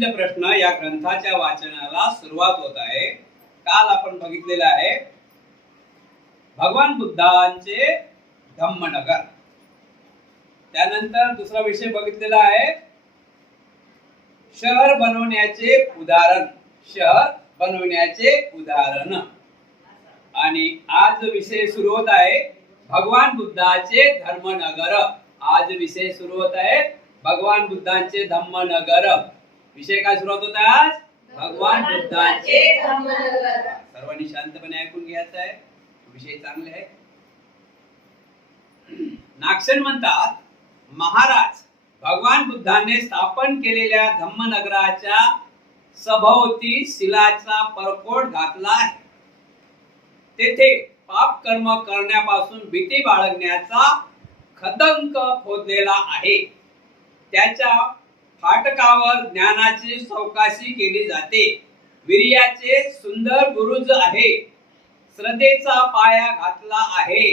गोविंद प्रश्न या ग्रंथाच्या वाचनाला सुरुवात होत आहे। काल आपण बघितलेलं आहे भगवान बुद्धांचे धम्मनगर। त्यानंतर दुसरा विषय बघितलेला आहे शहर बनवण्याचे उदाहरण, शहर बनवण्याचे उदाहरण। आणि आज विषय सुरू होत आहे भगवान बुद्धाचे धर्मनगर। आज विषय सुरू होत आहे भगवान बुद्धांचे धम्मनगर। विषय काय सुरुवात होत आहे आज? भगवान बुद्धांचे धम्मनगर। सर्वांनी शांतपणे ऐकून घ्यायचं आहे, विषय चांगले आहे। नागसेन म्हणतात महाराज भगवान बुद्धांनी स्थापन केलेल्या धम्मनगराच्या सभोवती शिलाचा परकोट घातला आहे। तेथे पाप कर्म करण्यापासून भीती बाळगण्याचा खदंक खोदलेला आहे। त्याच्या फाटकावर ज्ञानाची चौकशी केली जाते। वीर्याचे सुंदर बुरुज आहे। श्रद्धेचा पाया घातला आहे।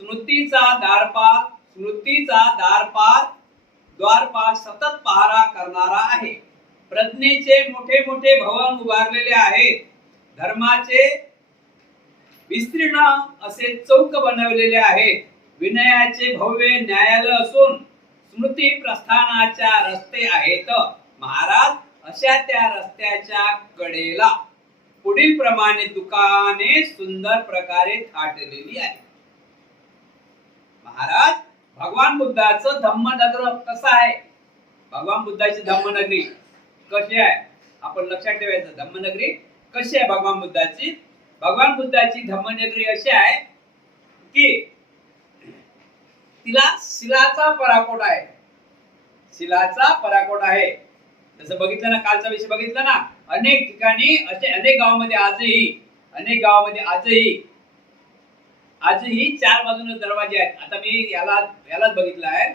स्मृतीचा द्वारपाल सतत पहारा करणारा आहे। प्रज्ञेचे मोठे मोठे भवन उभारलेले आहे। धर्माचे विस्तीर्ण असे चौक बनवलेले आहेत। विनयाचे भव्य न्यायालय असून स्मृती प्रस्थानाच्या रस्ते आहेत। महाराज अशा त्या रस्त्याच्या कडेला पुढील प्रमाणे दुकाने सुंदर प्रकारे थाटलेली आहेत। महाराज भगवान बुद्धाचं धम्मनगर कसं आहे? भगवान बुद्धाची धम्मनगरी कशी आहे आपण लक्षात ठेवायचं। धम्मनगरी कशी आहे भगवान बुद्धाची? भगवान बुद्धाची धम्मनगरी अशी आहे की तिला शिलाचा पराकोट आहे। शिलाचा पराकोट आहे। जसं बघितलं ना, कालचा विषय बघितला ना, अनेक ठिकाणी असे अनेक गावामध्ये आजही चार बाजूने दरवाजे आहेत। आता मी यालाच बघितलं आहे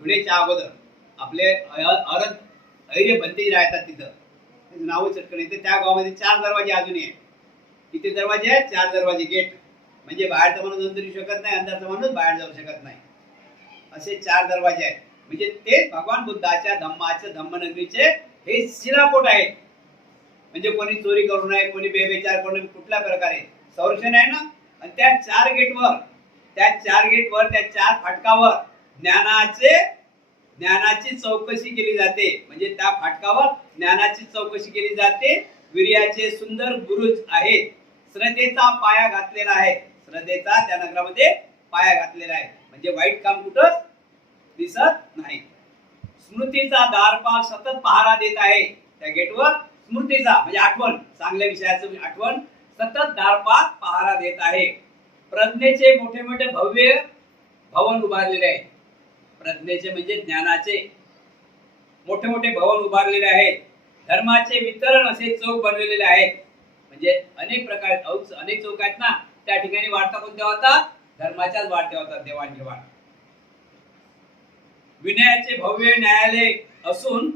धुळेच्या अगोदर आपले ऐरे बंदी राहतात, तिथं नाव चटकन येते। त्या गावामध्ये चार दरवाजे अजूनही आहेत। किती दरवाजे आहेत? चार दरवाजे, गेट। म्हणजे बाहेरचा माणूस अंदर येऊ शकत नाही, अंदरचा माणूस बाहेर जाऊ शकत नाही, असे चार दरवाजे आहेत। म्हणजे ते भगवान बुद्धाच्या धम्मनगरीचे हे शिलापोट आहेत। म्हणजे कोणी चोरी करू नये, कोणी बेविचार करू नये, कुठल्या प्रकारे संरक्षण आहे ना। आणि त्या चार गेटवर त्या चार फाटकावर ज्ञानाची चौकशी केली जाते। म्हणजे त्या फाटकावर ज्ञानाची चौकशी केली जाते। वीर्याचे सुंदर बुरुज आहेत। श्रद्धेचा पाया घातलेला आहे। श्रद्धेचा त्या नगरामध्ये पाया घातलेला आहे। म्हणजे वाईट काम कुठं दिसत नाही। स्मृतीचा द्वारपाल सतत पहारा देत आहे। त्या गेटवर स्मृतीचा म्हणजे आठवण, चांगल्या विषयाचं आठवण सतत द्वारपाल पहारा देत आहे। प्रज्ञेचे मोठे मोठे भव्य भवन उभारलेले आहे। प्रज्ञेचे म्हणजे ज्ञानाचे मोठे मोठे भवन उभारलेले आहेत। धर्माचे वितरण असे चौक बनवलेले आहेत। म्हणजे अनेक प्रकार अनेक चौक आहेत ना, त्या ठिकाणी वार्ता कोणत्या होतात? धर्माच्याच वार्ता होतात, देवाणघेवाण। विनयाचे भव्य न्यायालय असून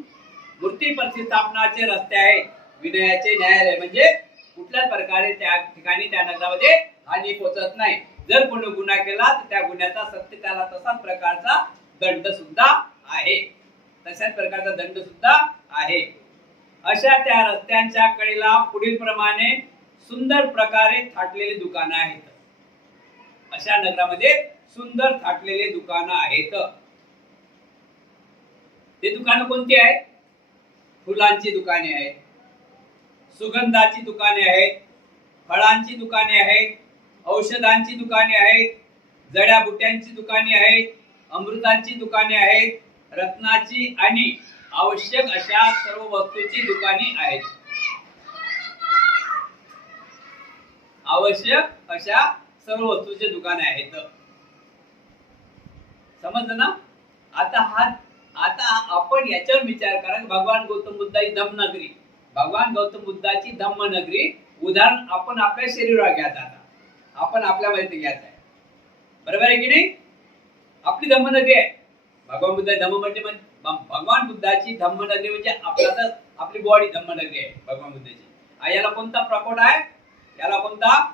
मूर्ती प्रतिष्ठापनाचे रस्ते आहेत। विनयाचे न्यायालय म्हणजे कुठल्याच प्रकारे त्या ठिकाणी त्या नगरामध्ये हानी पोहोचत नाही। जर कोणी गुन्हा केला तर त्या गुन्ह्याचा सत्य त्याला तसाच प्रकारचा दंड सुद्धा आहे। तशाच प्रकारचा दंड सुद्धा आहे। अशा त्या रस्त्यांच्या कडेला पुढील प्रमाणे सुंदर प्रकारे थाटलेली दुकानं आहेत। अशा नगरामध्ये सुंदर थाटलेले दुकानं आहेत। ते दुकानं कोणती आहेत? फुलांची दुकाने आहेत, सुगंधाची दुकाने आहेत, फळांची दुकाने आहेत, औषधांची दुकाने आहेत, जड्याबुट्यांची दुकाने आहेत, अमृतांची दुकाने आहेत, रत्नाची आणि आवश्यक अशा सर्व वस्तूंची दुकाने आहेत। आवश्यक अशा सर्व वस्तूंची दुकाने आहेत। समजलं ना? आता आपण याच्यावर विचार करा। भगवान गौतम बुद्धाची धम्मनगरी, भगवान गौतम बुद्धाची धम्मनगरी उदाहरण आपण आपल्या शरीरावर घ्यायचं। आता आपण आपल्यामध्ये घ्यायचं आहे, बरोबर आहे की नाही? आपली धम्मनगरी आहे भगवान बुद्धाची भगवान बुद्धाची धम्मनगरी म्हणजे आपली बॉडी धम्मनगरी आहे भगवान बुद्धाची। याला कोणता प्रकोट आहे? याला कोणता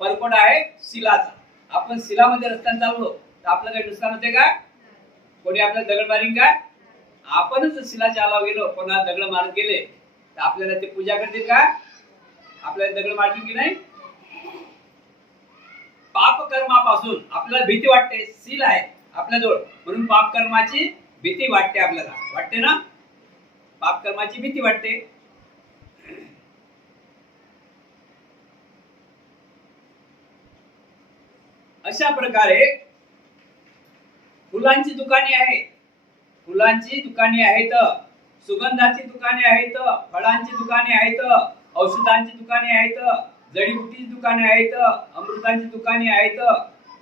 परकोट आहे शिलाचा. आपण शिलामध्ये रस्त्याने चाललो तर आपलं काही नुकसान होते का? कोणी आपल्याला दगड मारीन का? आपणच शिलाच्या आलाव गेलो, कोणा दगड मारत गेले तर आपल्याला ते पूजा करतील का? आपल्याला दगड मारतील की नाही? पाप कर्मापासून आपल्याला भीती वाटते. सील आहे आपल्याजवळ म्हणून पाप कर्माची भीती वाटते. आपल्याला वाटते ना? पाप कर्माची भीती वाटते. अशा प्रकारे फुलांची दुकाने आहेत, फुलांची दुकाने आहेत, सुगंधाची दुकाने आहेत, फळांची दुकाने आहेत, औषधांची दुकाने आहेत, जडीबुटीची दुकाने आहेत, अमृतांची दुकाने आहेत,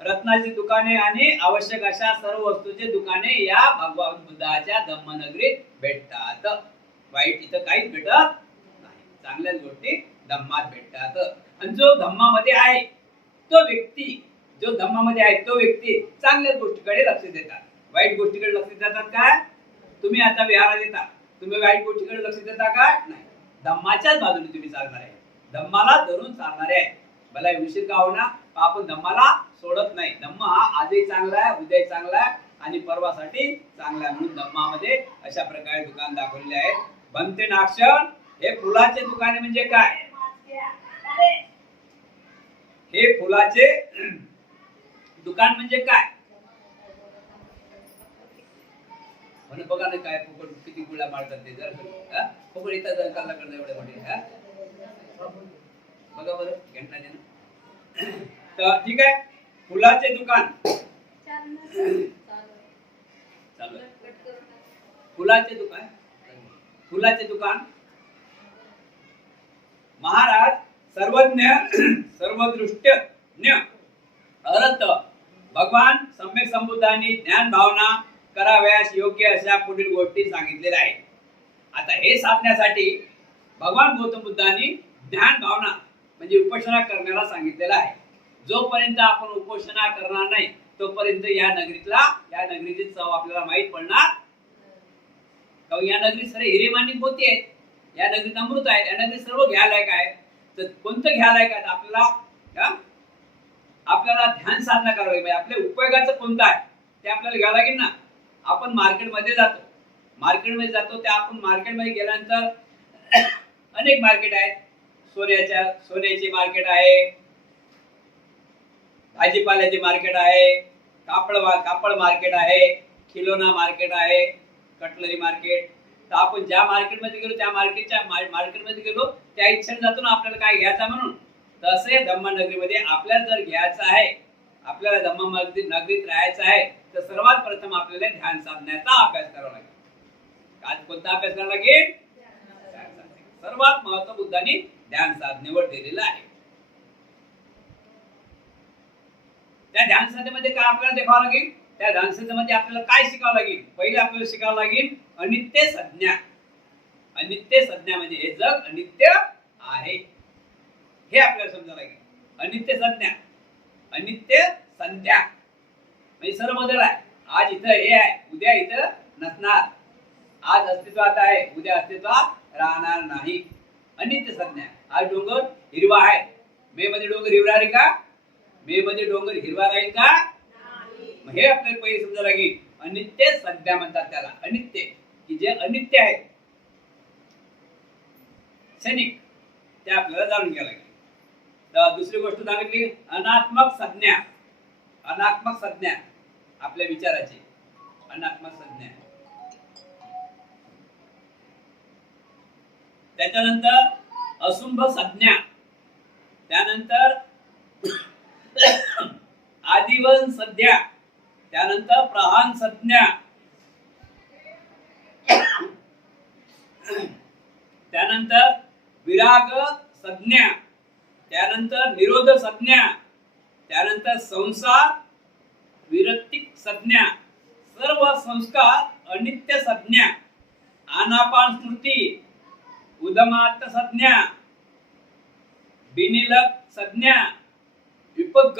रत्नाची दुकाने आणि आवश्यक अशा सर्व वस्तूंची दुकाने या भगवान बुद्धाच्या धम्मनगरीत भेटतात. वाईट इथं काहीच भेटत नाही, चांगल्याच गोष्टी धम्मात भेटतात. आणि जो धम्मामध्ये आहे तो व्यक्ती, जो धम्मामध्ये आहे तो व्यक्ती चांगल्या गोष्टीकडे लक्ष देतात. वाईट गोष्टीकडे लक्ष देतात का? तुम्ही आता विहारात येता, तुम्ही वाईट गोष्टीकडे लक्ष देता का? नाही. धम्माच्याच बाजूने तुम्ही चालणार आहे, धम्माला धरून चालणारे आहे. भला उशीर का होणार, आपण धम्माला सोडत नाही. धम्म हा आजही चांगला आहे, उद्याही चांगला आहे आणि परवासाठी चांगला आहे. म्हणून धम्मामध्ये अशा प्रकारे दुकान दाखवलेले आहे. बनते नाक्षण हे फुलाचे दुकाने म्हणजे काय? हे फुलाचे दुकान म्हणजे काय? म्हणून बघा ना काय फुकट किती गुळा मारतात ते. जर फुकट येतात जर कल्ला करतात एवढे मोठे. बघा बरं घंटा दे ना. तर ठीक आहे, फुलाचे दुकान चालू. फुलाचे दुकान, फुलाचे दुकान. महाराज सर्वज्ञ सर्वदृष्टज्ञ अर्थ भगवान सम्यक संबुद्धांनी ज्ञान भावना कराव्यास योग्य अशा पुढील गोष्टी सांगितलेल्या आहेत. आता हे साधण्यासाठी भगवान गौतम बुद्धांनी ज्ञान भावना म्हणजे उपासना करण्याला सांगितलेलं आहे. जोपर्यंत आपण उपासना करणार नाही तोपर्यंत या नगरीची चव आपल्याला माहित पडणार. या नगरीत सर्व हिरेमानी मोती आहेत, या नगरीत अमृत आहे, या नगरीत सर्व घ्यायला काय. तर कोणतं घ्यायला काय? आपल्याला ध्यान साधना करावी लागेल. आपल्या उपयोगाचं कोणतं आहे ते आपल्याला घ्यावं लागेल ना. आपण मार्केटमध्ये जातो, त्या आपण मार्केटमध्ये गेल्यानंतर अनेक मार्केट आहेत. सोन्याचे मार्केट आहे, भाजीपाल्याचे मार्केट आहे, कापड मार्केट आहे, खिलोना मार्केट आहे, कटलरी मार्केट. तर आपण ज्या मार्केटमध्ये गेलो त्या मार्केटमध्ये गेलो त्या इच्छेने जातो ना आपल्याला काय घ्यायचं म्हणून. तसे धम्मनगरीमध्ये आपल्याला जर घ्यायचं आहे, आपल्याला धम्मनगरीत राहायचं आहे तर सर्वात प्रथम आपल्याला ध्यान साधण्याचा अभ्यास करावा लागेल. आज कोणता अभ्यास करावा लागेल? सर्वात महत्व बुद्धांनी ध्यान साधनेवर दिलेलं आहे. त्या ध्यान साधनेमध्ये काय आपल्याला देखावं लागेल? त्या ध्यान साधनेमध्ये आपल्याला काय शिकावं लागेल? पहिले आपल्याला शिकावं लागेल अनित्य संज्ञा. अनित्य संज्ञा म्हणजे हे जग अनित्य आहे हे आपल्याला समजावं लागेल. अनित्य संज्ञा, अनित्य संध्या म्हणजे सर्व बदल आहे. आज इथं हे आहे, उद्या इथं नसणार. आज अस्तित्वात आहे, उद्या अस्तित्वात राहणार नाही. अनित्य संज्ञा. आज डोंगर हिरवा आहे, मे मध्ये डोंगर हिरवा राहील का? मे मध्ये डोंगर हिरवा राहील का? हे आपल्याला पहिले समजावं लागेल. अनित्य संज्ञा म्हणतात त्याला. अनित्य की जे अनित्य आहे, क्षणिक, ते आपल्याला जाणून घ्यावं लागेल. तर दुसरी गोष्ट सांगितली अनात्मक संज्ञा. अनात्मक संज्ञा आपल्या विचाराची अनात्मक संज्ञा. त्याच्यानंतर अशुंभ संज्ञा, त्यानंतर आदिवन संज्ञा, त्यानंतर प्रहान संज्ञा, त्यानंतर विराग संज्ञा, त्यानंतर निरोध संज्ञा, त्यानंतर संसार विरक्तिक संज्ञा, सर्व संस्कार अनित्य संज्ञा, आनापान स्मृती, उदमात संज्ञा, बिनिलक संज्ञा, विपग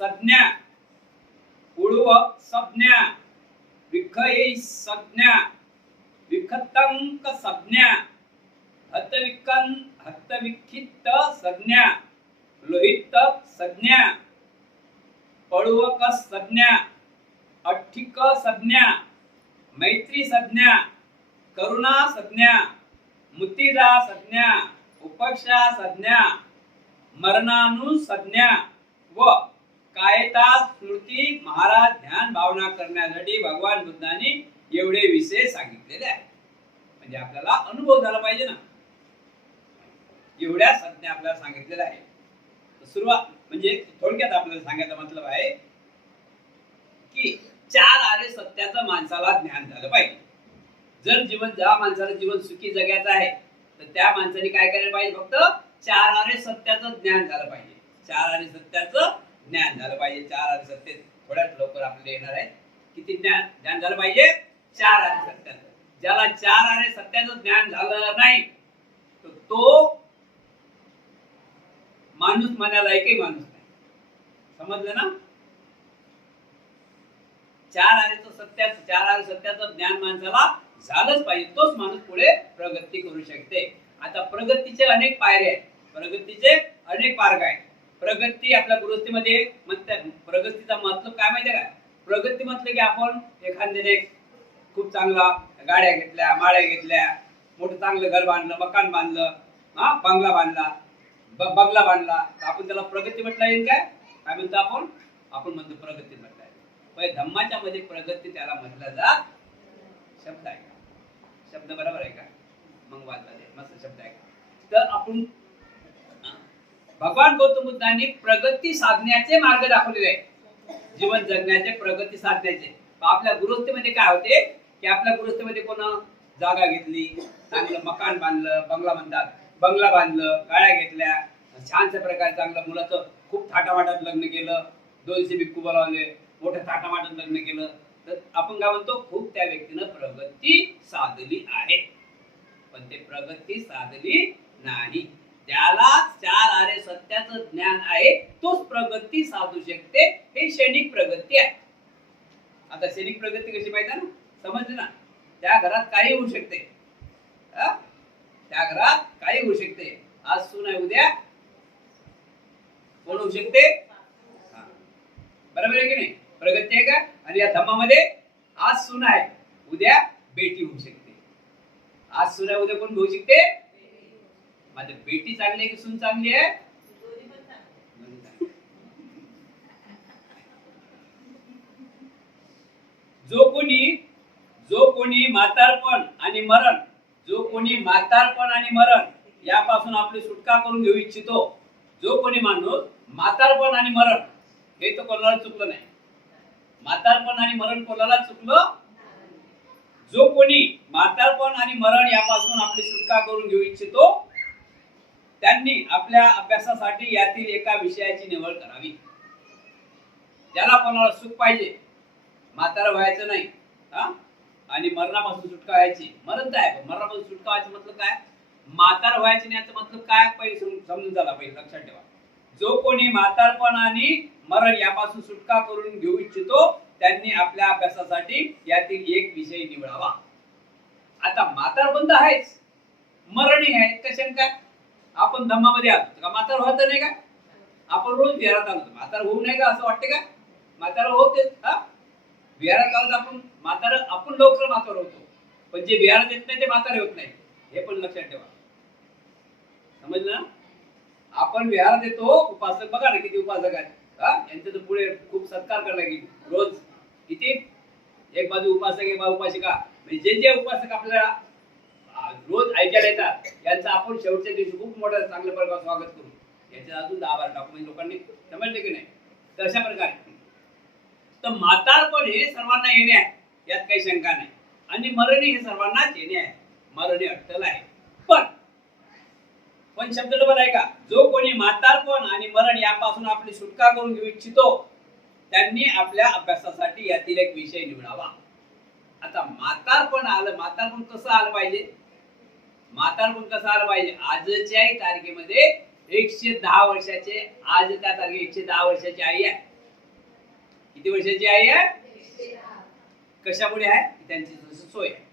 संज्ञा, उळवक संज्ञा, विखय संज्ञा, विखतंक संज्ञा, हतविखित संज्ञा, लोहित संज्ञा, पळुवक संज्ञा, अठ्ठिक संज्ञा, मैत्री संज्ञा, करुणा संज्ञा, मुतिदा संज्ञा, उपक्षा संज्ञा, मरणानुसंज्ञा व कायता स्मृती महाराज ध्यान भावना करण्यासाठी भगवान बुद्धांनी एवढे विषय सांगितलेले आहेत. म्हणजे आपल्याला अनुभव झाला पाहिजे ना, एवढ्या संज्ञा आपल्याला सांगितलेल्या आहे. सुरुवात म्हणजे थोडक्यात आपल्याला सांगायचा मतलब आहे की 4 आर्य सत्याचं माणसाला ज्ञान झालं पाहिजे. जर ज्या माणसाला जीवन सुखी जगायचं आहे तर त्या माणसाने काय करायला पाहिजे? फक्त 4 आर्य सत्याचं ज्ञान झालं पाहिजे. 4 आर्य सत्याचं ज्ञान झालं पाहिजे. 4 आर्य सत्य थोड्याच लवकर आपल्याला येणार आहे. किती ज्ञान झालं पाहिजे? 4 आर्य सत्याचं. ज्याला 4 आर्य सत्याचं ज्ञान झालं नाही तर तो माणूस म्हणायला एकही माणूस नाही. समजलं ना? 4 आर्य सत्याचं ज्ञान माणसाला झालंच पाहिजे. तोच माणूस पुढे प्रगती करू शकते. आता प्रगतीचे अनेक पायऱ्या आहेत, प्रगतीचे अनेक मार्ग आहेत. प्रगती आपल्या गृहस्थीमध्ये म्हणतात. प्रगतीचा मतलब काय माहितीये का? प्रगती म्हटलं की आपण एखाद्याने खूप चांगला गाड्या घेतल्या, माळ्या घेतल्या, मोठं चांगलं घर बांधलं, मकान बांधलं, बंगला बांधला, बंगला बांधला, आपण त्याला प्रगती म्हटलं येईल काय? काय म्हणतो आपण म्हणतो प्रगती म्हटलं आहे. पण धम्माच्या मध्ये प्रगती त्याला म्हटलं जात शब्द आहे का? शब्द बरोबर आहे का? मग वाचला मस्त शब्द आहे का? तर आपण भगवान गौतम बुद्धांनी प्रगती साधण्याचे मार्ग दाखवलेले आहे. जीवन जगण्याचे, प्रगती साधण्याचे. आपल्या गृहस्थीमध्ये काय होते की आपल्या गृहस्थीमध्ये कोण जागा घेतली, चांगलं मकान बांधलं, बंगला म्हणतात, बंगला बांधलं, गाड्या घेतल्या, छानशा प्रकारे चांगलं मुलाचं खूप थाटामाटात लग्न केलं, 200 भिक्खू बोलावले, मोठ्या थाटामाटात लग्न केलं, तर आपण काय म्हणतो? खूप त्या व्यक्तीनं प्रगती साधली आहे. पण ते प्रगती साधली नाही. ज्याला 4 आर्य सत्याचं ज्ञान आहे तोच प्रगती साधू शकते. हे क्षणिक प्रगती आहे. आता क्षणिक प्रगती कशी पाहिजे ना, समजलं ना? त्या घरात काही होऊ शकते, त्या घरात काही होऊ शकते. आज सून आहे, उद्या कोण होऊ शकते? बरोबर आहे की नाही? प्रगती आहे का? आणि या धम्मामध्ये आज सून आहे, उद्या बेटी होऊ शकते. आज सून आहे, उद्या कोण होऊ शकते? माझी बेटी चांगली आहे की सून चांगली आहे? जो कोणी म्हातारपण आणि मरण यापासून आपली सुटका करून घेऊ इच्छितो, जो कोणी माणूस म्हातारपण आणि मरण हे तर कोणाला चुकलं नाही. म्हातारपण आणि मरण कोणाला चुकलं? जो कोणी म्हातारपण आणि मरण यापासून आपली सुटका करून घेऊ इच्छितो त्यांनी आपल्या अभ्यासासाठी यातील एका विषयाची निवड करावी. ज्याला कोणाला सुख पाहिजे, म्हातारं व्हायचं नाही, आणि मरणापासून सुटका व्हायची. मरण काय? मरणापासून सुटका व्हायचं मतलब काय? म्हातारं व्हायचं नाही याचा मतलब काय? पहिले समजून झाला पाहिजे, लक्षात ठेवा. जो कोणी म्हातारपण आणि मरण यापासून सुटका करून घेऊ इच्छितो त्यांनी आपल्या अभ्यासासाठी यातील एक विषय निवडावा. आता म्हातारपण तर आहेच, मरणही आहे. कशाने काय? आपण धम्मामध्ये आलो का म्हातार होत नाही का? आपण रोज विहारात आलो, म्हातार होऊ नये का असं वाटते का? म्हातार होते. विहारात आलो आपण म्हातार, आपण लवकर म्हातार होतो, पण जे विहारात येत नाही ते म्हातारे होत नाही. हे पण लक्षात ठेवा. समजलं ना? आपण विहारात येतो, उपासक बघा ना किती उपासक आहेत, यांच्या तर पुढे खूप सत्कार करायला लागेल रोज. किती? एक बाजू उपासक, एक बाजू उपासिका. म्हणजे जे उपासक आपल्याला रोज ऐकायला येतात यांचं आपण शेवटच्या दिवशी खूप मोठं चांगल्या प्रकारे स्वागत करू. याच्यात अजून 10-12 डॉक्युमेंट लोकांनी समजले की नाही? तर अशा प्रकारे तर म्हातारपण हे सर्वांना येणे आहे, यात काही शंका नाही. आणि मरणी हे सर्वांनाच येणे आहे, मरणे अट्टल आहे. पण शब्द डबल आहे का? जो कोणी म्हातारपण आणि मरण यापासून आपली सुटका करून घेऊ इच्छितो त्यांनी आपल्या अभ्यासासाठी यातील एक विषय निवडावा. आता म्हातारपण आलं, म्हातारपण कसं आलं पाहिजे? म्हातारपण कसं आलं पाहिजे? आजच्या तारखेमध्ये 110 वर्षाचे, आज त्या तारखे 110 वर्षाची आई आहे. किती वर्षाची आई आहे? 110. कशामुळे आहे? त्यांची सोय आहे.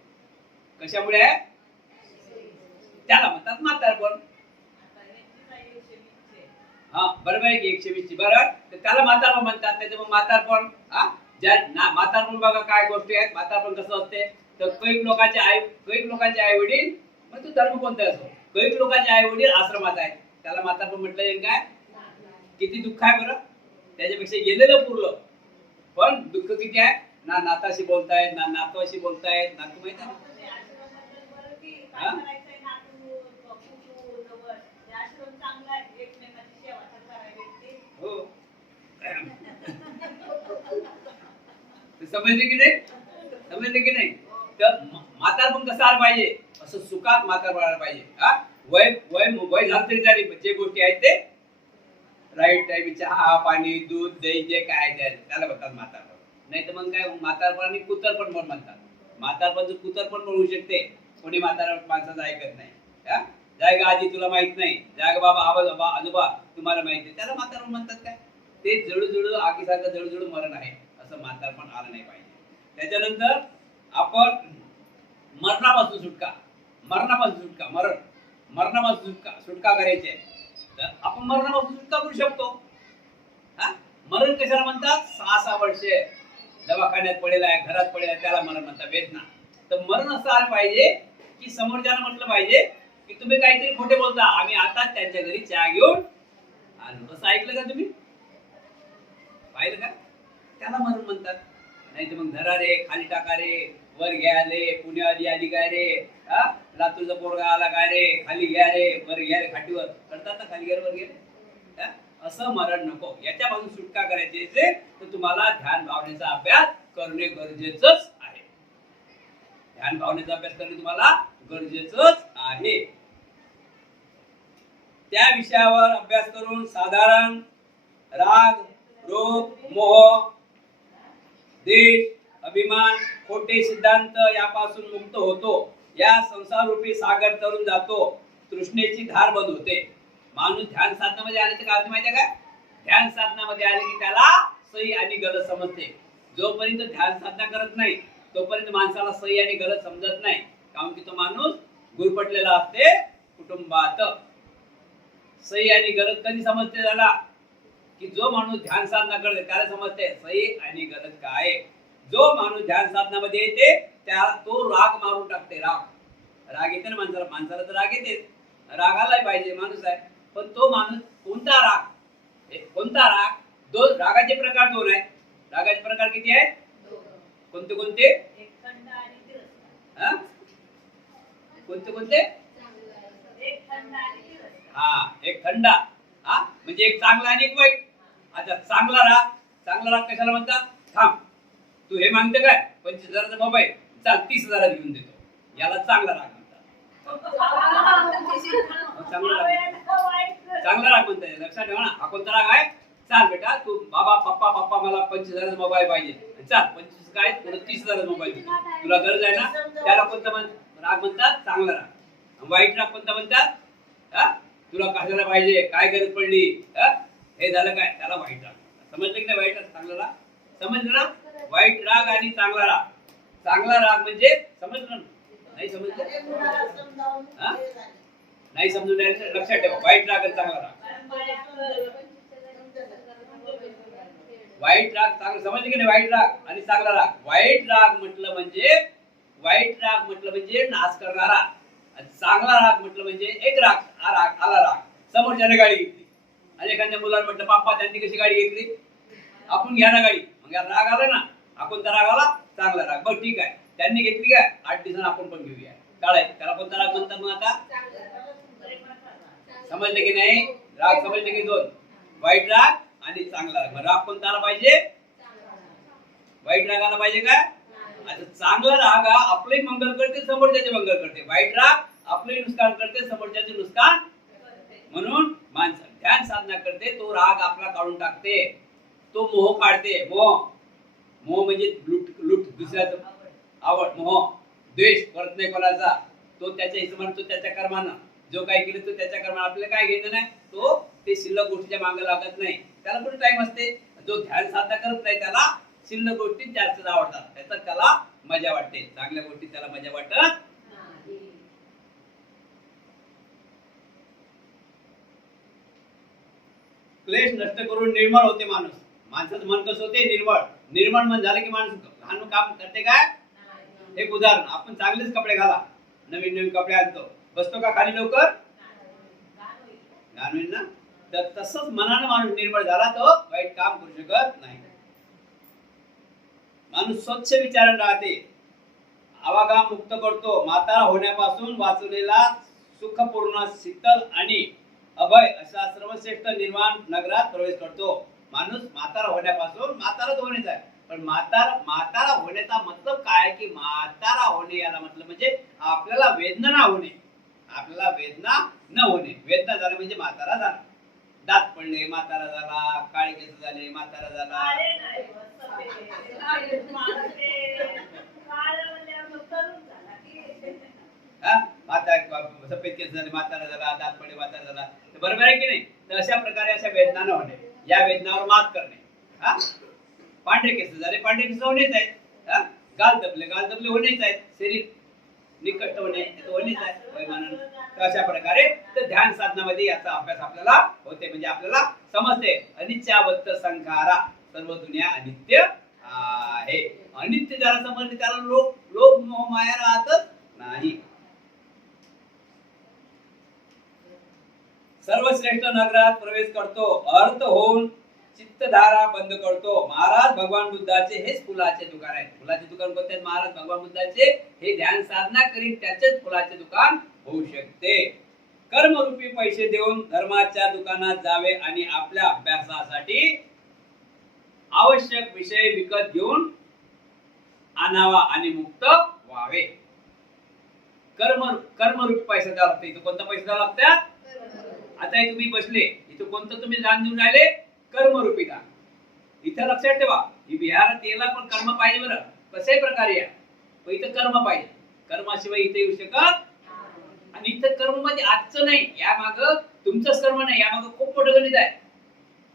कशामुळे आहे? त्याला म्हणतात म्हातारपण. हा बरोबर आहे की 120 ची बरोबर. तर त्याला म्हातारपण म्हणतात. त्याच्या मग म्हातारपण म्हातारपण बघा काय गोष्टी आहेत. म्हातारपण कसं असते तर कैक लोकांचे आई वडील मग तू धर्म कोणता असो कैक लोकांचे आई वडील आश्रमात आहेत. त्याला म्हातारपण म्हटलं जाईल काय. किती दुःख आहे बरं. त्याच्यापेक्षा गेलेलं पुरलं. पण दुःख किती आहे. ना नाताशी बोलतायत ना नातवाशी बोलतायत. नातू माहित आहे हो समजले की नाही. समजले की नाही. तर म्हातारपण कसं आलं पाहिजे असं सुखात म्हातारपण आलं पाहिजे. हा वय वय वय झालं तरी झाली जे गोष्टी आहेत ते राईट टाइम चहा पाणी दूध दही जे काय त्याला म्हणतात म्हातारपण. नाही तर मग काय म्हातारपण आणि कुतरपण पण म्हणतात. म्हातारपण कुतरपण पण होऊ शकते. कोणी म्हातारा माणसाचं ऐकत नाही. हा जाय गा आजी तुला माहित नाही. जाय गा बाबा आबा आजोबा तुम्हाला माहित नाही. त्याला म्हातारपण म्हणतात काय. ते जळू आगीसारखं जळू मरण आहे. असं म्हातारपण आलं नाही पाहिजे. त्याच्यानंतर आपण मरणापासून सुटका मरणापासून सुटका करायची आहे. तर आपण मरणापासून सुटका करू शकतो. हा मरण कशाला म्हणतात 6 वर्षे दवाखान्यात पडेल आहे घरात पडेल आहे त्याला मरण म्हणतात वेदना. तर मरण असं आलं पाहिजे की समोरच्याला म्हटलं पाहिजे की तुम्ही काहीतरी खोटे बोलता आम्ही आता त्यांच्या घरी चहा घेऊन आलो. असं ऐकलं का तुम्ही पाहिलं का. त्याला मरण म्हणतात. नाही तर मग धरा रे खाली टाका रे वर घ्या रे पुण्यावाली आली काय रे हा लातूरचा पोरगा आला काय रे खाली घ्या रे वर घ्या रे खाटीवर करतात ना खाली घ्या वर घ्या. असं मरण नको. याच्यापासून सुटका करायची असेल तर तुम्हाला ध्यान भावनेचा अभ्यास करणे गरजेचंच आहे. ध्यान भावनेचा अभ्यास करणे तुम्हाला गरजेचंच आहे. त्या विषयावर अभ्यास करून साधारण राग रोग मोह देश अभिमान खोटे सिद्धांत यापासून मुक्त होतो. या संसाररूपी सागर तरून जातो. तृष्णेची धार बंद होते. माणूस ध्यान साधनामध्ये आले तर काय होते माहिती आहे का. ध्यान साधनामध्ये आले की त्याला सही आणि गलत समजते. जोपर्यंत ध्यान साधना करत नाही तोपर्यंत माणसाला सही आणि गलत समजत नाही. कारण की तो माणूस गुरफटलेला असते कुटुंबात. सही आणि गलत कधी समजते त्याला की जो माणूस ध्यान साधना करते त्याला समजते सही आणि गलत काय. जो माणूस ध्यान साधनामध्ये येते त्याला तो राग मारून टाकते. राग येते ना माणसाला तर राग येते. रागाला पाहिजे माणूस आहे. पण तो माणूस कोणता राग दोन रागाचे प्रकार दोन आहेत. रागाचे प्रकार किती आहेत कोणते कोणते कोणते हा एक थंड हा म्हणजे एक चांगला आणि एक वाईट. आता चांगला राग कशाला म्हणतात. थांब तू हे मागते काय 25,000चा मोबाईल चाल 30,000 घेऊन देतो. याला चांगला राग म्हणतात. चांगला राग म्हणतात. लक्षात ठेवा ना. हा कोणता राग आहे. चाल बेटा तू पप्पा मला 25,000चा मोबाईल पाहिजे. चाल 25 काय तुला 30,000चा मोबाईल तुला गरज आहे ना. त्याला कोणता राग म्हणतात चांगला राग. वाईट राग कोणता म्हणतात तुला कशाला पाहिजे काय गरज पडली हे झालं काय त्याला वाईट राग. समजलं की नाही. वाईट राग चांगला राग समजलं ना. वाईट राग आणि चांगला राग म्हणजे समजलं नाही समजलं नाही समजून लक्षात ठेवा. वाईट राग आणि चांगला राग. वाईट राग चांगला समजलं की नाही. वाईट राग आणि चांगला राग. वाईट राग म्हटलं म्हणजे नाश करणारा. चांगला राग म्हटलं म्हणजे एक राग समोरच्याने गाडी घेतली आणि एखाद्या मुलाला म्हटलं पापा त्यांनी कशी गाडी घेतली आपण घ्या ना गाडी. मग राग आला ना. आपण तर राग आला चांगला राग. बघ ठीक आहे त्यांनी घेतली काय 8 दिवसांनी आपण पण घेऊया. काढाय त्याला कोणता राग म्हणतात. मग आता समजले की नाही. राग समजले की दोन वाईट राग आणि चांगला राग. राग कोणता आला पाहिजे वाईट राग आला पाहिजे काय. आता चांगला राग आपले मंगल करते समोरच्याचे मंगल करते. वाईट राग आपले नुकसान करते समोरच्याचे नुकसान. म्हणून माणसं ध्यान साधना करते तो राग आपला काढून टाकते. तो मोह काढते. मोह म्हणजे लूट दुसऱ्याचं आवड. मोह द्वेष करत नाही कोणाचा. तो त्याच्या हिशोबाने तो त्याच्या कर्मानं जो काही केलं तो त्याच्या कर्मानं आपल्याला काय घेणं नाही. तो ते शिल्लक गोष्टीच्या मागे लागत नाही. त्याला कुठे टाइम असते. जो ध्यान साधना करत नाही त्याला शिल्लक गोष्टी जास्त आवडतात. त्याच्यात त्याला मजा वाटते. चांगल्या गोष्टी त्याला मजा वाटत क्लेश नष्ट करून निर्मळ होते माणूस. माणसाचं मन कसं होते? निर्मळ. निर्मळ मन झालं की माणूस लहान काम करते काय? एक उदाहरण, आपण चांगलेच कपडे घाला, नवीन नवीन कपडे आणतो, बसतो का खाली लवकर? घाण होईल ना. तर तसंच मनानं माणूस निर्मळ झाला तो वाईट काम करू शकत नाही. माणूस स्वच्छ विचारानं राहते, आवागम मुक्त करतो, म्हातारा होण्यापासून वाचवलेला सुखपूर्ण शीतल आणि अभय अशा सर्वश्रेष्ठ निर्वाण नगरात प्रवेश करतो. माणूस म्हातारा होण्यापासून, म्हाताराच होण्याचा आहे, पण म्हातारा होण्याचा मतलब काय? की म्हातारा होणे याला मतलब म्हणजे आपल्याला वेदना न होणे, आपल्याला वेदना न होणे. वेदना झाली म्हणजे म्हातारा झाला. दात पडले म्हातारा झाला, काळे केस झाले म्हातारा झाला. सफेद केस झाले म्हातारा झाला, दात पडले म्हातारा झाला. बरोबर आहे की नाही? तर अशा प्रकारे अशा वेदना न होणे, या वेदनावर मात करणे. पांढरे केस झाले, पांढरे केस होणेच आहेत. गाल दबले होणेच आहेत. शरीर निकट होणे होणेच आहे. तर अशा प्रकारे तर ध्यान साधनामध्ये याचा अभ्यास आपल्याला होते, म्हणजे आपल्याला समजते अनित्यावत्त संखारा, सर्व दुनिया अनित्य आहे. अनित्य ज्याला समजते त्याला लोभ मोह माया राहतच नाही. सर्वश्रेष्ठ नगरात प्रवेश करतो, अर्थ होऊन चित्तधारा बंद करतो. महाराज भगवान बुद्धाचे हेच फुलाचे दुकान आहे. फुलाचे दुकान कोणते आहेत? महाराज भगवान बुद्धाचे. हे ध्यान साधना करीत त्याचेच फुलाचे दुकान होऊ शकते. कर्मरूपी पैसे देऊन धर्माच्या दुकानात जावे आणि आपल्या अभ्यासासाठी आवश्यक विषय विकत घेऊन आणावा आणि मुक्त व्हावे. कर्मरूपी पैसा द्यावा लागतो. इथं कोणता पैसा द्यावा लागतात? आता तुम्ही बसले इथं, कोणतं तुम्ही दान देऊन राहिले? कर्मरूपी दान. इथं लक्षात ठेवा, ही विहारात यायला पण कर्म पाहिजे. बरं, कशाही प्रकारे या, पण इथं कर्म पाहिजे. कर्माशिवाय इथे येऊ शकत. आणि इथं कर्म म्हणजे आजचं नाही, या माग तुमचंच कर्म नाही, या माग खूप मोठं गणित आहे.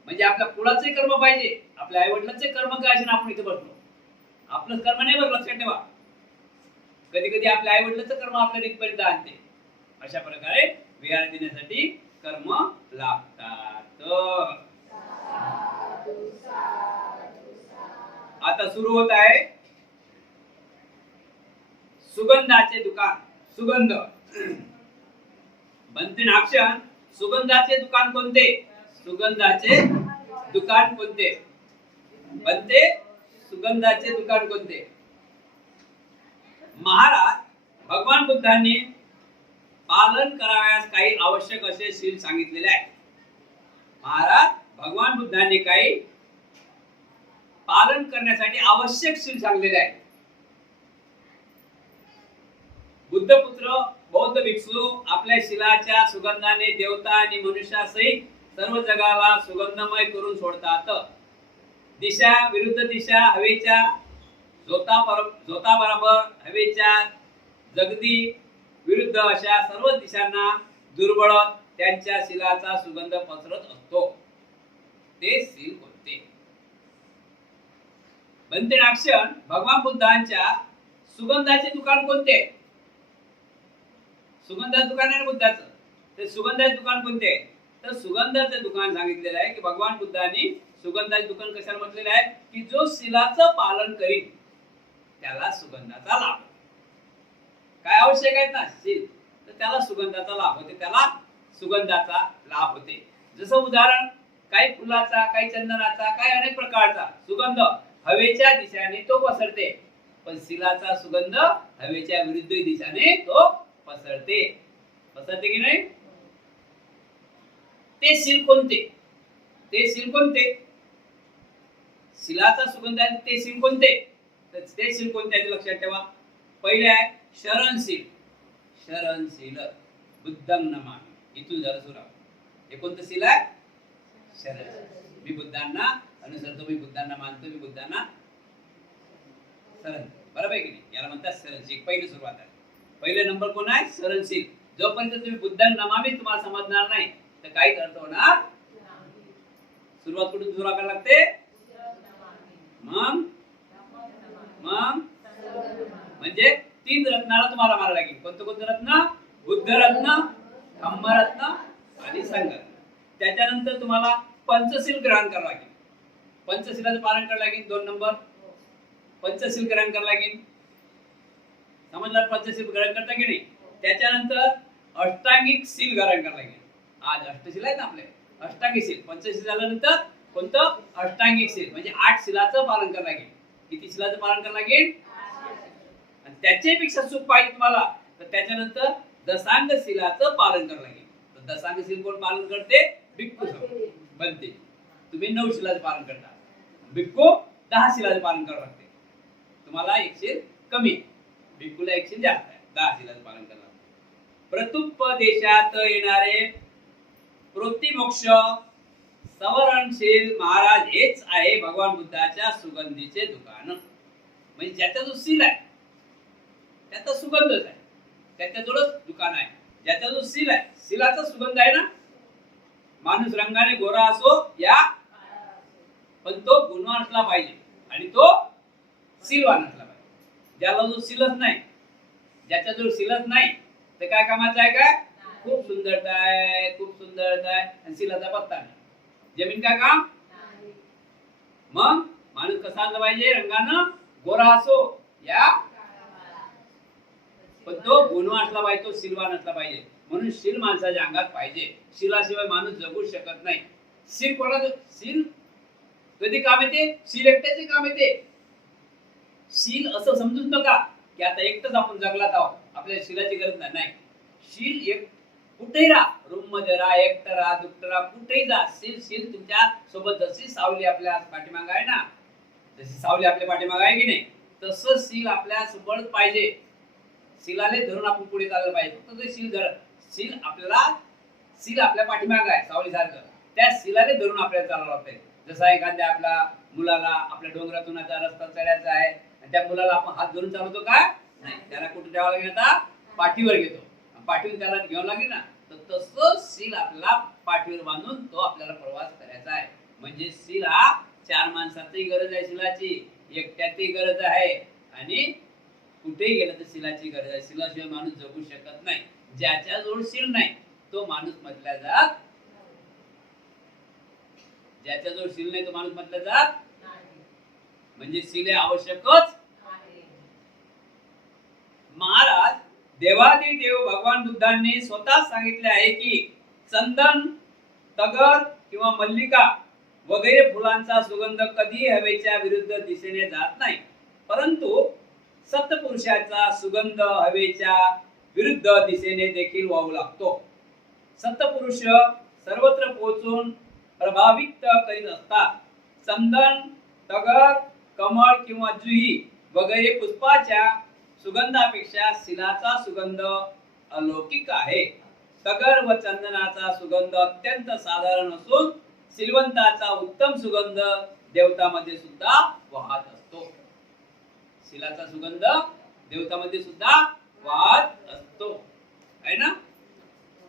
म्हणजे आपल्या कुळाचे कर्म पाहिजे, आपल्या आई वडिलांचे कर्म काय असेल आपण इथे बसलो. आपलंच कर्म नाही. बरं, लक्षात ठेवा, कधी कधी आपल्या आई वडिलांचं कर्म आपल्या इथपर्यंत आणते. अशा प्रकारे विहार देण्यासाठी कर्म लागतात. आता सुरू होत आहे सुगंधाचे दुकान. सुगंध बनते नाक्षण. सुगंधाचे दुकान कोणते? सुगंधाचे दुकान कोणते बनते? सुगंधाचे दुकान कोणते? महाराज भगवान बुद्धांनी पालन करावयास काही आवश्यक असे शील सांगितलेले आहे. महाराज भगवान बुद्धांनी काही पालन करण्यासाठी आवश्यक शील सांगलेले आहे. बुद्धपुत्र बौद्ध भिक्षू आपल्या शीलाच्या सुगंधाने देवता आणि मनुष्यासहित सर्व जगाला सुगंधमय करून सोडतात. दिशा विरुद्ध दिशा, हवेच्या झोताबरोबर हवेच्या जगदी विरुद्ध अशा सर्व दिशांना दुर्बळत त्यांच्या शीलाचा सुगंध पसरत असतो. ते शील कोणते? बनते नाक्षण भगवान बुद्धांच्या सुगंधाचे दुकान कोणते? सुगंधाचं दुकान आहे बुद्धाचं. ते सुगंधाचे दुकान कोणते? तर सुगंधाचं दुकान सांगितलेलं आहे की भगवान बुद्धांनी सुगंधाचे दुकान कशाला म्हटलेलं आहे? की जो शीलाचं पालन करील त्याला सुगंधाचा लाभ. काय आवश्यक आहेत ना शील, तर त्याला सुगंधाचा लाभ होते, त्याला सुगंधाचा लाभ होते. जसं उदाहरण, काही फुलाचा, काही चंदनाचा, काही अनेक प्रकारचा सुगंध हवेच्या दिशेने तो पसरते, पण शीलाचा सुगंध हवेच्या विरुद्ध दिशेने तो पसरते. पसरते की नाही? ते शील कोणते? ते शील कोणते? शीलाचा सुगंध आहे ते शील कोणते? तर ते शील कोणते आहे लक्षात ठेवा. पहिले आहे शरणशील. शरणशील बुद्धं नमामि. इथून झालं सुरू. हे कोणतं शील आहे? शरण. मी बुद्धांना अनुसरतो, मी बुद्धांना मानतो, मी बुद्धांना शरण. बरोबर आहे की नाही? याला म्हणतात शरणशील. पहिली सुरुवात आहे. पहिले नंबर कोण आहे? शरणशील. जोपर्यंत तुम्ही बुद्धं नमामि तुम्हाला समजणार नाही तर काहीच अर्थ होणार. सुरुवात कुठून सुरू करायला लागते? मग म्हणजे 3 रत्नाला तुम्हाला मारायला लागेल. कोणतं कोणतं रत्न? बुद्ध रत्न, धम्म रत्न आणि संघ. त्याच्यानंतर तुम्हाला पंचशील ग्रहण करावं लागेल. पंचशीलाचं पालन करावं लागेल. 2 नंबर पंचशील ग्रहण करावं लागेल. समजलं पंचशील ग्रहण करता की नाही. त्याच्यानंतर अष्टांगिक शील ग्रहण करावं लागेल. आज अष्टशील आहेत ना आपले. अष्टांगिक शील पंचशील झाल्यानंतर कोणतं अष्टांगिक शील म्हणजे 8 शिलाचं पालन करावं लागेल. किती शिलाचं पालन करावं लागेल. आणि त्याच्यापेक्षा सुख पाहिजे तुम्हाला तर त्याच्यानंतर दशांग शिलाचं पालन करावं लागेल. तर दशांग शील कोण पालन करते. भिक्खू बनते. तुम्ही 9 शिलाचं पालन करता. भिक्खू 10 शिलाचं पालन करावं लागते. तुम्हाला 1 शील कमी भिक्खूला 1 शील जास्त आहे. 10 शिलाचं पालन करावं लागते. प्रतुपदेशात येणारे प्रोत्तिमोक्ष सवरणशील महाराज हेच आहे भगवान बुद्धाच्या सुगंधीचे दुकान. म्हणजे ज्याचा जो शील आहे त्याचा सुगंधच आहे. त्याच्याजवळच दुकान आहे. ज्याचा जो शील आहे शीलाचा सुगंध आहे ना. माणूस रंगाने गोरा असो या पण तो गुणवान असला पाहिजे आणि तो शीलवान असला पाहिजे. ज्याला जो शीलच नाही ज्याच्याजवळ शीलच नाही तर काय कामाचं आहे. काय खूप सुंदरता आहे खूप सुंदरता आहे आणि शीलाचा पत्ता नाही. जमीन काय काम. मग माणूस कसा असला पाहिजे रंगानं गोरा असो या पण तो गुणवान असला पाहिजे. तो शीलवान असला पाहिजे. म्हणून शील माणसाच्या अंगात पाहिजे. शीलाशिवाय माणूस जगू शकत नाही. शील कोणाचं शील कधी काम येते. शील एकट्याचे काम येते. शील असं समजूच नका की आता एकटंच आपण जगलात आहोत आपल्याला शीलाची गरज नाही. शील एक कुठेही राहा रूम मध्ये राहा एकटं राहा दुखतं राहा कुठेही जा शील तुमच्या सोबत जशी सावली आपल्या पाठीमाग आहे ना जशी सावली आपल्या पाठीमाग आहे की नाही तसं शील आपल्या सोबत पाहिजे. शीलाले धरून आपण पुढे चाललं पाहिजे. फक्त ते शील आपल्या पाठीमाग आहे सावलीसारखं. त्या शीलाले धरून आपल्याला चालावं लागतंय. जसा एखाद्या आपल्या मुलाला आपल्या डोंगरातून आता रस्ता चढायचा आहे आणि त्या मुलाला आपण हात धरून चालवतो का नाही. त्याला कुठे ठेवावं लागेल आता पाठीवर घेतो. पाठीवर त्याला घ्यावं लागेल ना. तर तसं शील आपल्याला पाठीवर बांधून तो आपल्याला प्रवास करायचा आहे. म्हणजे शील हा 4 माणसाची गरज आहे. शीलाची एकट्याची गरज आहे आणि कुठेही गेलं तर शीलाची गरज आहे. शीलाशिवाय माणूस जगू शकत नाही. ज्याच्याजवळ शील नाही तो माणूस म्हटला जात. ज्याच्याजवळ शील नाही तो माणूस म्हटला जात म्हणजे शील हे आवश्यकच. महाराज देवादी देव भगवान बुद्धांनी स्वतः सांगितले आहे की चंदन तगर किंवा मल्लिका वगैरे फुलांचा सुगंध कधी हवेच्या विरुद्ध दिशेने जात नाही. परंतु सत्पुरुषाचा सुगंध हवेच्या विरुद्ध दिशेने देखील वाहू लागतो. सत्पुरुष सर्वत्र पोहोचून प्रभावित करीत असतात. चंदन तगर कमळ किंवा जुही वगैरे पुष्पाच्या सुगंधापेक्षा शीलाचा सुगंध अलौकिक आहे. तगर व चंदनाचा सुगंध अत्यंत साधारण असून सिलवंताचा उत्तम सुगंध देवतामध्ये सुद्धा वाहत असतो. शीलाचा सुगंध देवतामध्ये सुद्धा वाहत असतो आहे ना.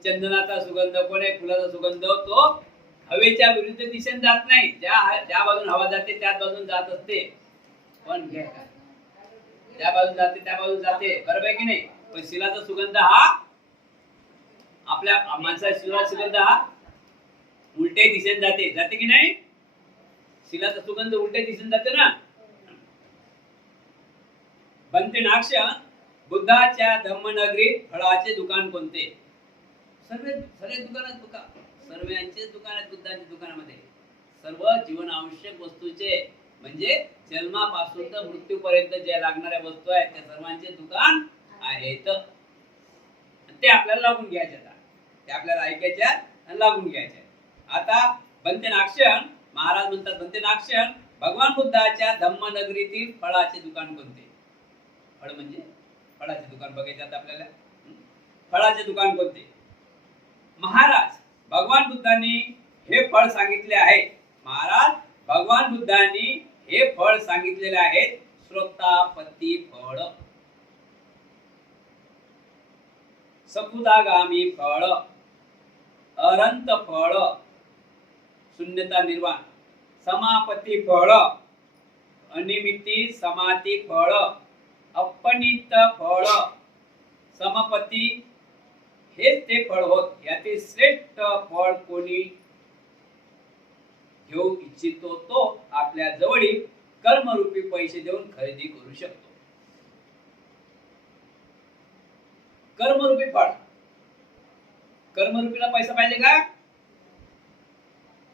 चंदनाचा सुगंध कोण फुलाचा सुगंध तो हवेच्या विरुद्ध दिशेने जात नाही. ज्या बाजून हवा जाते त्याच बाजून जात असते. पण घ्या का ज्या बाजून जाते त्या बाजून जाते बरोबर आहे की नाही. पण शीलाचा सुगंध हा आपल्या माणसाचा शीलाचा सुगंध हा उलट्या दिशेने जाते की नाही. शीलाचा सुगंध उलट्या दिशेने जाते ना. बनते नाक्ष बुद्धाच्या धम्मनगरीत फळाचे दुकान कोणते. सर्व दुकानात सर्वांचे दुकान आहेत. बुद्धाच्या दुकानामध्ये सर्व जीवन आवश्यक वस्तूचे म्हणजे जन्मापासून तर मृत्यूपर्यंत ज्या लागणाऱ्या वस्तू आहेत त्या सर्वांचे दुकान आहेत. ते आपल्याला लागून घ्यायचे. ते आपल्याला ऐकायच्या आणि लागून घ्यायचे. आता बनते नाक्षण महाराज म्हणतात बनते नाक्षण भगवान बुद्धाच्या धम्मनगरीतील फळाचे दुकान कोणते. फळ म्हणजे फळाचे दुकान बघायचे आता आपल्याला. फळाचे दुकान कोणते. महाराज भगवान बुद्धांनी हे फळ सांगितले आहे. महाराज भगवान बुद्धांनी हे फळ सांगितलेले आहेत. श्रोतापत्ती फळ सकुदागामी फळ अनंत फळ शून्यता निर्वाण समापती फळ अनिमिती समाती फळ अपनित फळ समपती हेच ते फळ होत. यातील श्रेष्ठ फळ कोणी घेऊ इच्छितो तो आपल्या जवळील कर्मरूपी पैसे देऊन खरेदी करू शकतो. कर्मरूपी फळ. कर्मरूपीला पैसा पाहिजे का?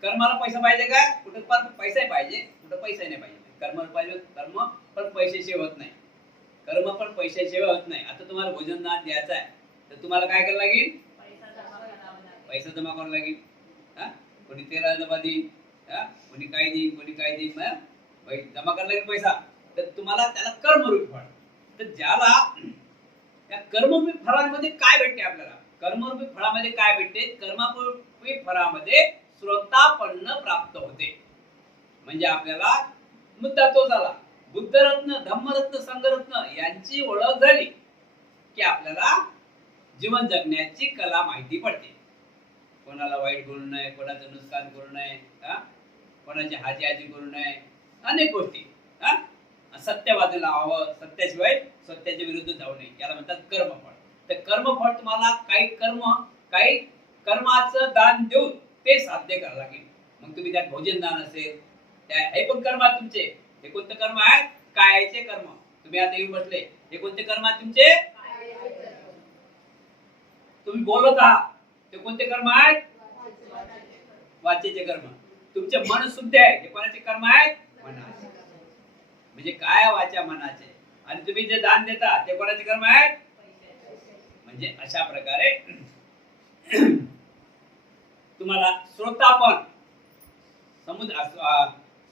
कर्माला पैसा पाहिजे का? कुठं पण पैसा पाहिजे, कुठं पैसा नाही पाहिजे. कर्म पाहिजे, कर्म पण पैशाशिवाय होत नाही. कर्म पण पैशाशिवाय होत नाही. आता तुम्हाला भोजन दान द्यायचं आहे तर तुम्हाला काय करायला लागेल? पैसा जमा करावा लागेल. कोणी तेला जमा देईल, कोणी काय देईल, कोणी काय देईल, जमा करायला लागेल पैसा. तर तुम्हाला त्याला कर्मरूपी फळ. तर ज्याला या कर्मरूपी फळामध्ये काय भेटते आपल्याला? कर्मरूपी फळामध्ये काय भेटते? कर्मरूपी फळामध्ये श्रोतापन्न प्राप्त होते. म्हणजे आपल्याला मुद्दा तो झाला, बुद्धरत्न, धम्मरत्न, संघरत्न यांची ओळख झाली की आपल्याला जीवन जगण्याची कला माहिती पडते. कोणाला वाईट बोलू नये, कोणाचं नुकसान करू नये, कोणाची हाजी हाजी करू नये, अनेक गोष्टी. सत्यवादी लावावं, सत्याशिवाय सत्याच्या विरुद्ध जाऊ नये, याला म्हणतात कर्मफळ. तर कर्मफळ तुम्हाला काही कर्माचं दान देऊन ते साध्य करावं लागेल. मग तुम्ही त्यात भोजन दान असेल, हे पण कर्म आहेत तुमचे. हे कोणते कर्म आहेत? कायाचे कर्म. तुम्ही आता येऊन बसले, हे कोणते कर्म आहेत तुमचे? तुम्ही बोलत आहात, ते कोणते कर्म आहेत? वाचेचे कर्म. तुमचे मन शुद्ध आहे, हे कोणाचे कर्म आहेत? मनाचे. म्हणजे काय? वाचा मनाचे. आणि तुम्ही जे दान देता ते कोणाचे कर्म आहेत? म्हणजे अशा प्रकारे तुम्हाला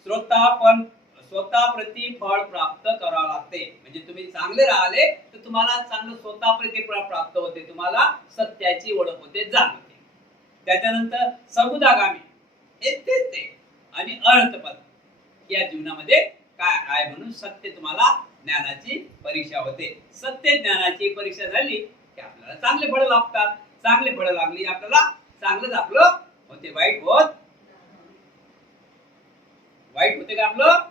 श्रोतापन स्वतः प्रति फळ प्राप्त करावं लागते. म्हणजे तुम्ही चांगले राहिले तर तुम्हाला चांगलं स्वतः प्रति फळ प्राप्त होते, तुम्हाला सत्याची ओळख होते, जाणवते. त्याच्यानंतर समुदागामी तेच ते आणि अर्थपद या जीवनामध्ये काय आहे म्हणून सत्य तुम्हाला ज्ञानाची परीक्षा होते. सत्य ज्ञानाची परीक्षा झाली की आपल्याला चांगले फळ लाभतात. चांगले फळ लागली आपल्याला चांगलंच आपलं होते, वाईट होते का आपलं?